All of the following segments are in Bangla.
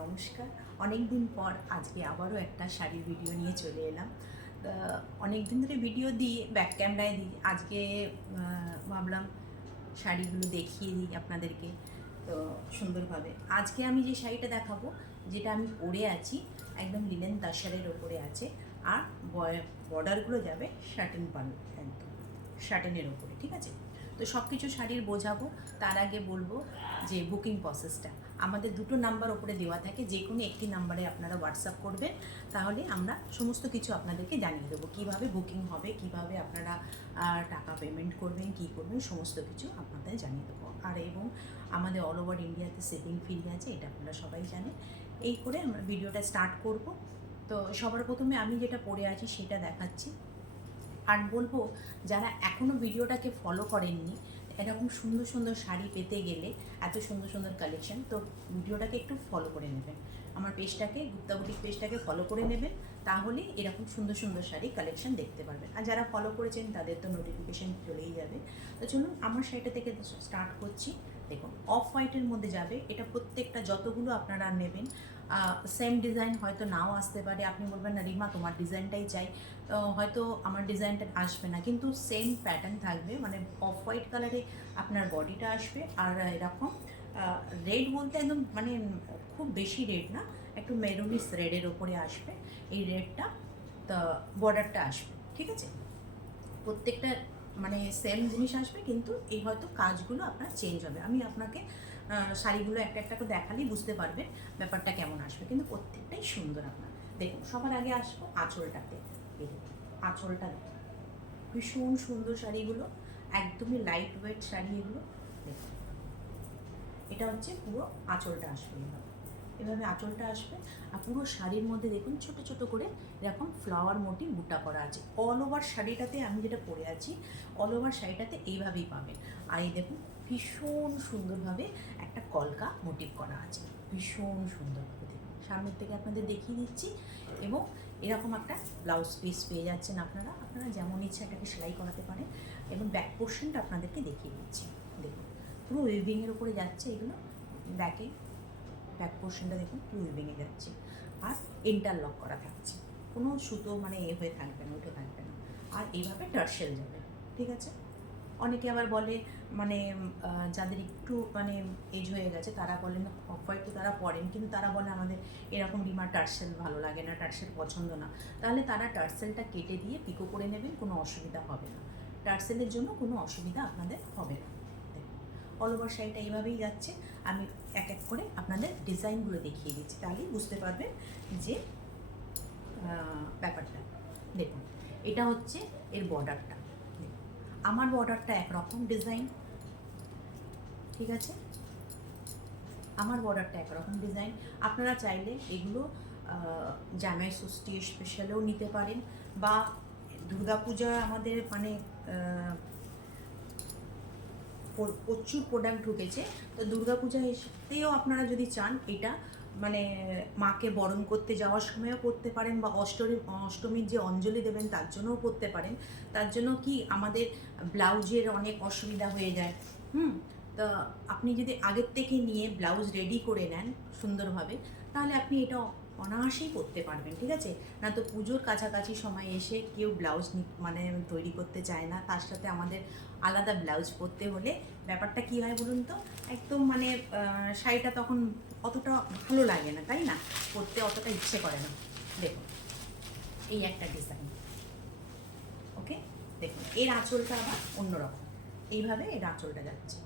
নমস্কার। অনেক দিন পর আজকে আবারও একটা শাড়ির ভিডিও নিয়ে চলে এলাম। অনেক দিন ধরে ভিডিও দিই, ব্যাক ক্যামেরায় দিই। আজকে ভাবলাম শাড়িগুলো দেখিয়ে দিই আপনাদেরকে তো সুন্দরভাবে। আজকে আমি যে শাড়িটা দেখাবো, যেটা আমি পরে আছি, একদম লিনেন তাসারের ওপরে আছে। আর বর্ডারগুলো যাবে শার্টেন একদম শার্টেনের ওপরে, ঠিক আছে? তো সব কিছু শাড়ির বোঝাবো। তার আগে বলবো যে বুকিং প্রসেসটা আমাদের দুটো নাম্বার ওপরে দেওয়া থাকে, যে কোনো একটি নাম্বারে আপনারা হোয়াটসঅ্যাপ করবেন, তাহলে আমরা সমস্ত কিছু আপনাদেরকে জানিয়ে দেবো কীভাবে বুকিং হবে, কিভাবে আপনারা টাকা পেমেন্ট করবেন, কী করবেন, সমস্ত কিছু আপনাদের জানিয়ে দেবো। আর এবং আমাদের অল ওভার ইন্ডিয়াতে শিপিং ফ্রি আছে, এটা আপনারা সবাই জানেন। এই করে আমরা ভিডিওটা স্টার্ট করব। তো সবার প্রথমে আমি যেটা পরে আছি সেটা দেখাচ্ছি। আর বলবো, যারা এখনও ভিডিওটাকে ফলো করেননি, এরকম সুন্দর সুন্দর শাড়ি পেতে গেলে, এত সুন্দর সুন্দর কালেকশন, তো ভিডিওটাকে একটু ফলো করে নেবেন। আমার পেজটাকে, গুপ্তা বুটিক পেজটাকে ফলো করে নেবেন, তাহলে এরকম সুন্দর সুন্দর শাড়ি কালেকশন দেখতে পারবেন। আর যারা ফলো করেছেন তাদের তো নোটিফিকেশান চলেই যাবে। তো চলুন আমার শাড়িটা থেকে স্টার্ট করছি। দেখুন, অফ হোয়াইটের মধ্যে যাবে এটা। প্রত্যেকটা যতগুলো আপনারা নেবেন, সেম ডিজাইন হয়তো নাও আসতে পারে। আপনি বলবেন না রিমা তোমার ডিজাইনটাই চাই, তো হয়তো আমার ডিজাইনটা আসবে না, কিন্তু সেম প্যাটার্ন থাকবে। মানে অফ হোয়াইট কালারে আপনার বডিটা আসবে, আর এরকম রেড বলতে একদম মানে খুব বেশি রেড না, একটু মেরুনিস রেডের ওপরে আসবে এই রেডটা। তো বর্ডারটা আসবে, ঠিক আছে? প্রত্যেকটা মানে সেম জিনিস আসবে, কিন্তু এই হয়তো কাজগুলো আপনার চেঞ্জ হবে। আমি আপনাকে শাড়িগুলো একটা একটা করে দেখালেই বুঝতে পারবেন ব্যাপারটা কেমন আসবে, কিন্তু প্রত্যেকটাই সুন্দর আপনার। দেখুন, সবার আগে আসবো আঁচলটাতে। দেখুন আঁচলটা দেখুন, ভীষণ সুন্দর শাড়িগুলো, একদমই লাইট ওয়েট শাড়ি এগুলো। দেখুন, এটা হচ্ছে পুরো আঁচলটা আসবে এভাবে, এভাবে আঁচলটা আসবে। আর পুরো শাড়ির মধ্যে দেখুন ছোট ছোট করে এরকম ফ্লাওয়ার মোটিভ বুটা করা আছে। অল ওভার শাড়িটাতে, আমি যেটা পরে আছি, অল ওভার শাড়িটাতে এইভাবেই পাবেন। আর এই দেখুন, ভীষণ সুন্দরভাবে একটা কলকা মোটিভ করা আছে, ভীষণ সুন্দরভাবে। দেখুন সামনের থেকে আপনাদের দেখিয়ে দিচ্ছি। এবং এরকম একটা ব্লাউজ পিস পেয়ে যাচ্ছেন আপনারা, আপনারা যেমন ইচ্ছা এটাকে সেলাই করাতে পারেন। এবং ব্যাক পোর্শনটা আপনাদেরকে দেখিয়ে দিচ্ছি। দেখুন পুরো উইভিংয়ের উপরে যাচ্ছে এগুলো। ব্যাক পোর্শনটা দেখুন পুরো উইভিংয়ে যাচ্ছে, আর ইন্টারলক করা থাকছে, কোনো সুতো মানে হয়ে থাকবে না, উঠে থাকবে না। আর এইভাবে টার্সেল যাবে, ঠিক আছে? অনেকে আবার বলে, মানে যাদের একটু মানে এজ হয়ে গেছে তারা বলেন অফ হোয়াইট তো তারা পরেন, কিন্তু তারা বলে আমাদের এরকম রিমা টার্সেল ভালো লাগে না, টার্সেল পছন্দ না। তাহলে তারা টার্সেলটা কেটে দিয়ে পিকো করে নেবেন, কোনো অসুবিধা হবে না। টার্সেলের জন্য কোনো অসুবিধা আপনাদের হবে না। দেখুন অল ওভার শাড়িটা এইভাবেই যাচ্ছে। আমি এক এক করে আপনাদের ডিজাইনগুলো দেখিয়ে দিচ্ছি, তাহলেই বুঝতে পারবেন যে ব্যাপারটা। দেখুন, এটা হচ্ছে এর বর্ডারটা। আমার বর্ডারটা একরকম ডিজাইন, ঠিক আছে? আমার বর্ডারটা একরকম ডিজাইন। আপনারা চাইলে এগুলো জামাই ষষ্ঠী স্পেশালেও নিতে পারেন, বা দুর্গাপূজা আমাদের মানে প্রচুর প্রোডাক্ট ঢুকেছে। তো দুর্গাপূজাতেও আপনারা যদি চান, এটা মানে মাকে বরণ করতে যাওয়ার সময়ও পরতে পারেন, বা অষ্টমীর যে অঞ্জলি দেবেন তার জন্যও পরতে পারেন। তার জন্য কি আমাদের ব্লাউজের অনেক অসুবিধা হয়ে যায়। তো আপনি যদি আগের থেকে নিয়ে ব্লাউজ রেডি করে নেন সুন্দরভাবে, তাহলে আপনি এটা অনায়াসেই করতে পারবেন, ঠিক আছে? না তো পুজোর কাছাকাছি সময় এসে কেউ ব্লাউজ মানে তৈরি করতে চায় না, তার সাথে আমাদের আলাদা ব্লাউজ পরতে হলে ব্যাপারটা কী হয় বলুন তো, একদম মানে শাড়িটা তখন অতটা ভালো লাগে না, তাই না? পরতে অতটা ইচ্ছে করে না। দেখুন এই একটা ডিজাইন, ওকে? দেখুন এর আঁচলটা আবার অন্যরকম, এইভাবে এর আঁচলটা যাচ্ছে,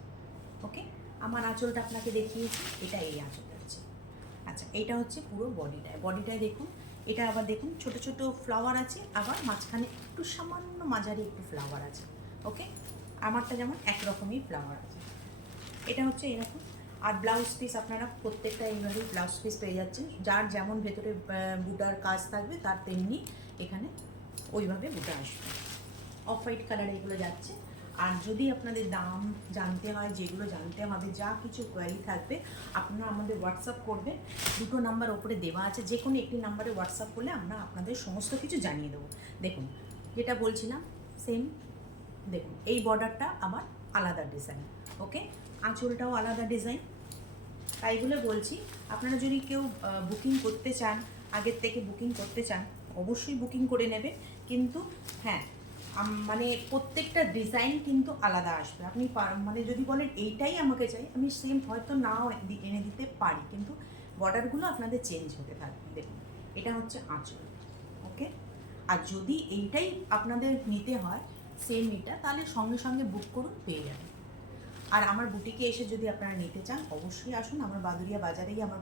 ওকে? আমার আঁচলটা আপনাকে দেখিয়েছি, এটা এই আঁচল যাচ্ছে। আচ্ছা, এইটা হচ্ছে পুরো বডিটায় দেখুন। এটা আবার দেখুন ছোট ছোট ফ্লাওয়ার আছে, আবার মাঝখানে একটু সামান্য মাঝারি একটু ফ্লাওয়ার আছে, ওকে? আমারটা যেমন একরকমই ফ্লাওয়ার আছে। এটা হচ্ছে এরকম। আর ব্লাউজ পিস আপনারা প্রত্যেকটা এইভাবেই ব্লাউজ পিস পেয়ে যাচ্ছেন, যার যেমন ভেতরে বুটার কাজ থাকবে তার তেমনি এখানে ওইভাবে বুটা আসবে। অফ হোয়াইট কালার এগুলো যাচ্ছে। আর যদি আপনাদের দাম জানতে হয়, যেগুলো জানতে হবে, যা কিছু কোয়ারি থাকবে, আপনারা আমাদের হোয়াটসঅ্যাপ করবেন। দুটো নাম্বার ওপরে দেওয়া আছে, যে কোনো একটি নাম্বারে হোয়াটসঅ্যাপ করলে আমরা আপনাদের সমস্ত কিছু জানিয়ে দেবো। দেখুন যেটা বলছিলাম সেম। দেখুন এই বর্ডারটা আবার আলাদা ডিজাইন, ওকে? আঁচলটাও আলাদা ডিজাইন। তাই বলে বলছি, আপনারা যদি কেউ বুকিং করতে চান, আগের থেকে বুকিং করতে চান, অবশ্যই বুকিং করে নেবেন। কিন্তু হ্যাঁ, মানে প্রত্যেকটা ডিজাইন কিন্তু আলাদা আসবে। আপনি মানে যদি বলেন এইটাই আমাকে চাই, আমি সেম হয়তো নাও এনে দিতে পারি, কিন্তু বর্ডারগুলো আপনাদের চেঞ্জ হতে থাকবে। দেখুন, এটা হচ্ছে আঁচল, ওকে। আর যদি এইটাই আপনাদের নিতে হয় সেম এটা, তাহলে সঙ্গে সঙ্গে বুক করুন, পেয়ে যাবেন। আর আমার বুটিকে এসে যদি আপনারা নিতে চান, অবশ্যই আসুন। আমার বাদুরিয়া বাজারেই আমার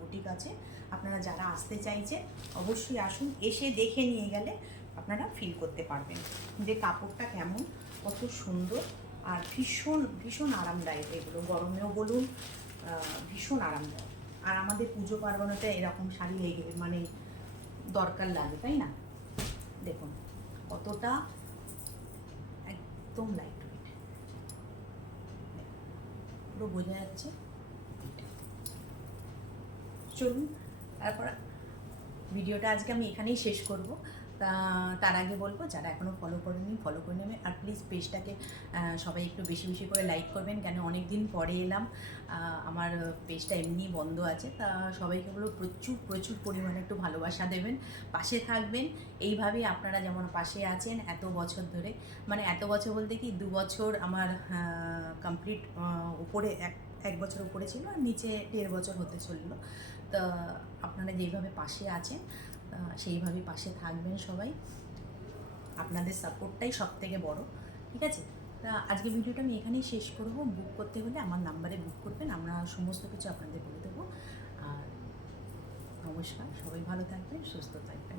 বুটিক আছে। আপনারা যারা আসতে চাইছে অবশ্যই আসুন, এসে দেখে নিয়ে গেলে আপনারা ফিল করতে পারবেন যে কাপড়টা কেমন, কত সুন্দর, আর ভীষণ ভীষণ আরামদায়ক। এগুলো গরমেও বলুন, ভীষণ আরামদায়ক। আর আমাদের পুজো পার্বণেতে এরকম শাড়ি লেগে মানে দরকার লাগে, তাই না? দেখুন কতটা একদম লাইট ওয়েট, পুরো বোঝা যাচ্ছে। চলুন, তারপর ভিডিওটা আজকে আমি এখানেই শেষ করব। তার আগে বলবো, যারা এখনও ফলো করেনি ফলো করে নেবে। আর প্লিজ পেজটাকে সবাই একটু বেশি বেশি করে লাইক করবেন, কেন অনেক দিন পরে এলাম। আমার পেজটা এমনিই বন্ধ আছে, তা সবাইকে বলবো প্রচুর প্রচুর পরিমাণে একটু ভালোবাসা দেবেন, পাশে থাকবেন। এইভাবেই আপনারা যেমন পাশে আছেন এত বছর ধরে, মানে এত বছর বলতে কি 2 বছর আমার কমপ্লিট, উপরে এক বছর উপরে ছিল, আর নিচে 1.5 বছর হতে চললো। তা আপনারা যেইভাবে পাশে আছেন সেইভাবেই পাশে থাকবেন সবাই। আপনাদের সাপোর্টটাই সবথেকে বড়, ঠিক আছে? তা আজকে ভিডিওটা আমি এখানেই শেষ করব। বুক করতে হলে আমার নাম্বারে বুক করবেন, আমরা সমস্ত কিছু আপনাদের বলে দেবো। আর নমস্কার, সবাই ভালো থাকবেন, সুস্থ থাকবেন।